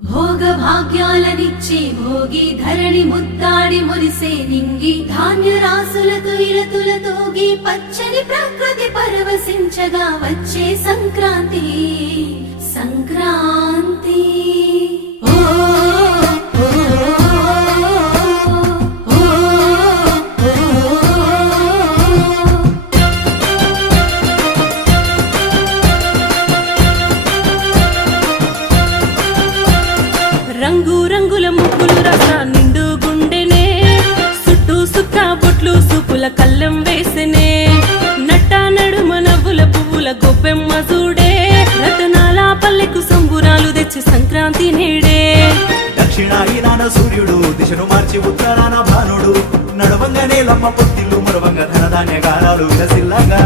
భోగ భాగ్యాలనిచ్చే భోగి ధరణి ముద్దాడి మురిసే నింగి ధాన్య రాసులతో ఇలతులతోగి పచ్చని ప్రకృతి పరవశించగా వచ్చే సంక్రాంతి సంక్రాంతి ఓ ఓ, ఓ, రంగు రంగుల ముగ్గులు రస నిండు గుండెనే చుట్టూ సుక్క బొట్లు సూపుల కళ్ళం వేసనే నట్ట నడుమ నవ్వుల పువ్వుల గొబ్బెమ్మ చూడే రతనాల పల్లెకు సంబురాలు తెచ్చి సంక్రాంతి నేడే దక్షిణాయనాన సూర్యుడు దిశను మార్చి ఉత్తరాన భానుడు నడవంగానే లమ్మ పొత్తిల్లు మరవంగ ధనధాన్య గారాలు విలసిల్లగా